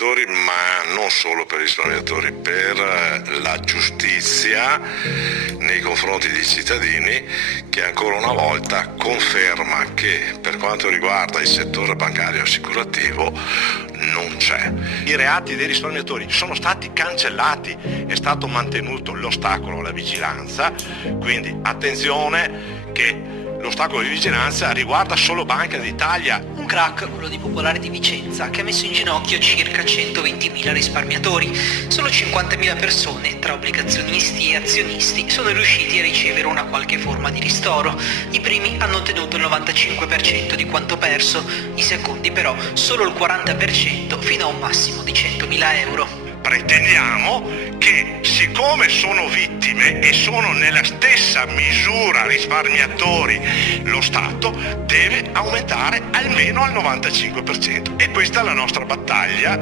risparmiatori, ma non solo per i risparmiatori, per la giustizia nei confronti dei cittadini, che ancora una volta conferma che per quanto riguarda il settore bancario e assicurativo non c'è. I reati dei risparmiatori sono stati cancellati, è stato mantenuto l'ostacolo alla vigilanza, quindi attenzione che l'ostacolo di vigilanza riguarda solo Banca d'Italia. Un crack, quello di Popolare di Vicenza, che ha messo in ginocchio circa 120.000 risparmiatori. Solo 50.000 persone, tra obbligazionisti e azionisti, sono riusciti a ricevere una qualche forma di ristoro. I primi hanno ottenuto il 95% di quanto perso, i secondi però solo il 40% fino a un massimo di 100.000 euro. Pretendiamo che, siccome sono vittime e sono nella stessa misura risparmiatori, lo Stato deve aumentare almeno al 95%, e questa è la nostra battaglia.